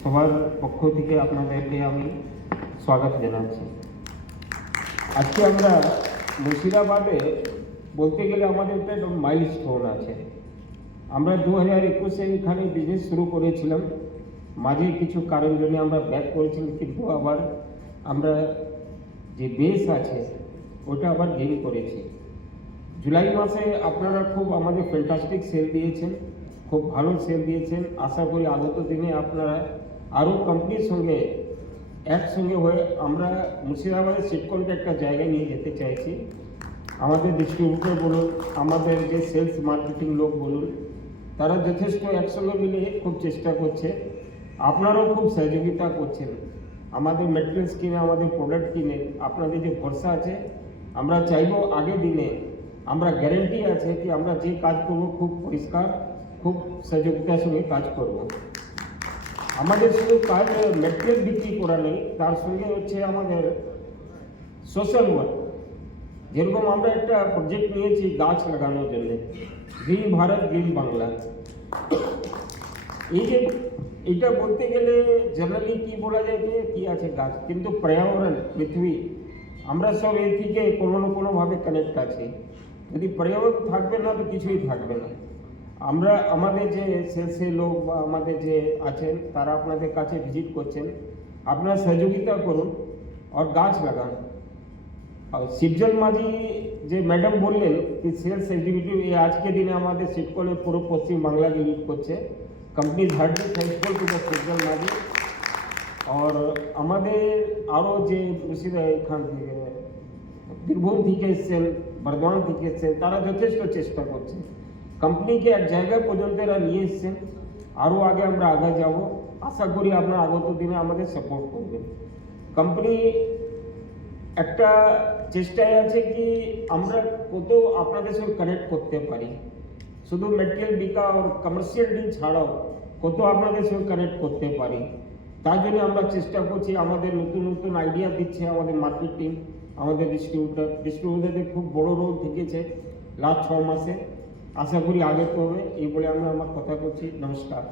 সবার পক্ষ থেকে আপনাদেরকে আমি স্বাগত জানাচ্ছি। আজকে আমরা মুর্শিদাবাদে বলতে গেলে আমাদের একটা মাইলস্টোন আছে। আমরা 2021-এ এখানে বিজনেস শুরু করেছিলাম, মাঝে কিছু কারণ জন্য আমরা ব্যাক করেছিলাম, কিন্তু আবার আমরা যে বেস আছে ওটা আবার গেইন করেছি। জুলাই মাসে আপনারা খুব আমাদের ফ্যান্টাস্টিক সেল দিয়েছেন, খুব ভালো সেল দিয়েছেন। আশা করি আগত দিনে আপনারা আরও কোম্পানির সঙ্গে একসঙ্গে হয়ে আমরা মুর্শিদাবাদের সিটকনকে একটা জায়গায় নিয়ে যেতে চাইছি। আমাদের ডিস্ট্রিবিউটর বলুন, আমাদের যে সেলস মার্কেটিং লোক বলুন, তারা যথেষ্ট একসঙ্গে মিলে খুব চেষ্টা করছে। আপনারাও খুব সহযোগিতা করছেন আমাদের মেটেরিয়ালস কিনে, আমাদের প্রোডাক্ট কিনে। আপনাদের যে ভরসা আছে, আমরা চাইব আগের দিনে আমরা গ্যারেন্টি আছে কি আমরা যে কাজ করব খুব পরিষ্কার, খুব সহযোগিতার সঙ্গে কাজ করব। আমাদের শুধু কাজ মেটেরিয়াল বিক্রি করা নেই, তার সঙ্গে হচ্ছে আমাদের সোশ্যাল ওয়ার্ক। যেরকম আমরা একটা প্রজেক্ট নিয়েছি গাছ লাগানোর জন্য, গ্রিন ভারত গ্রিন বাংলা। এই যে এটা বলতে গেলে জেনারেলি কি বলা যায় যে কি আছে গাছ, কিন্তু পর্যাবরণ পৃথিবী আমরা সব এর থেকে কোনো না কোনোভাবে কানেক্ট আছি। যদি পর্যাবরণ থাকবে না তো কিছুই থাকবে না। আমরা আমাদের যে সেলসে লোক বা আমাদের যে আছেন তারা আপনাদের কাছে ভিজিট করছেন, আপনারা সহযোগিতা করুন আর গাছ লাগান। আর শিবজল মাঝি যে ম্যাডাম বললেন কি সেলস এক্সিকিউটিভ, এই আজকে দিনে আমাদের সিটকনের পুরো পশ্চিম বাংলাকে লিড করছে। Company hardly thankful to the শিবজল মাঝি। और আমাদের আরও যে এখান থেকে বীরভূম থেকে এসছেন, বর্ধমান থেকে এসছেন, তারা যথেষ্ট চেষ্টা করছে। কোম্পানিকে এক জায়গা পর্যন্ত এরা নিয়ে এসছেন। আরও আগে আমরা আগে যাব, আশা করি আপনারা আগত দিনে আমাদের সাপোর্ট করবেন। কোম্পানি একটা চেষ্টায় আছে কি আমরা কত আপনাদের সঙ্গে কানেক্ট করতে পারি, শুধু মেটেরিয়াল বিকা আর কমার্শিয়াল ডিল ছাড়াও কত আপনাদের সঙ্গে কানেক্ট করতে পারি, তার জন্য আমরা চেষ্টা করছি। আমাদের নতুন নতুন আইডিয়া দিচ্ছে আমাদের মার্কেটিং, আমাদের ডিস্ট্রিবিউটারদের খুব বড় রোল থেকেছে লাস্ট 6 মাসে। আশা করি আগে করবে, এই বলে আমরা আমার কথা করছি। নমস্কার।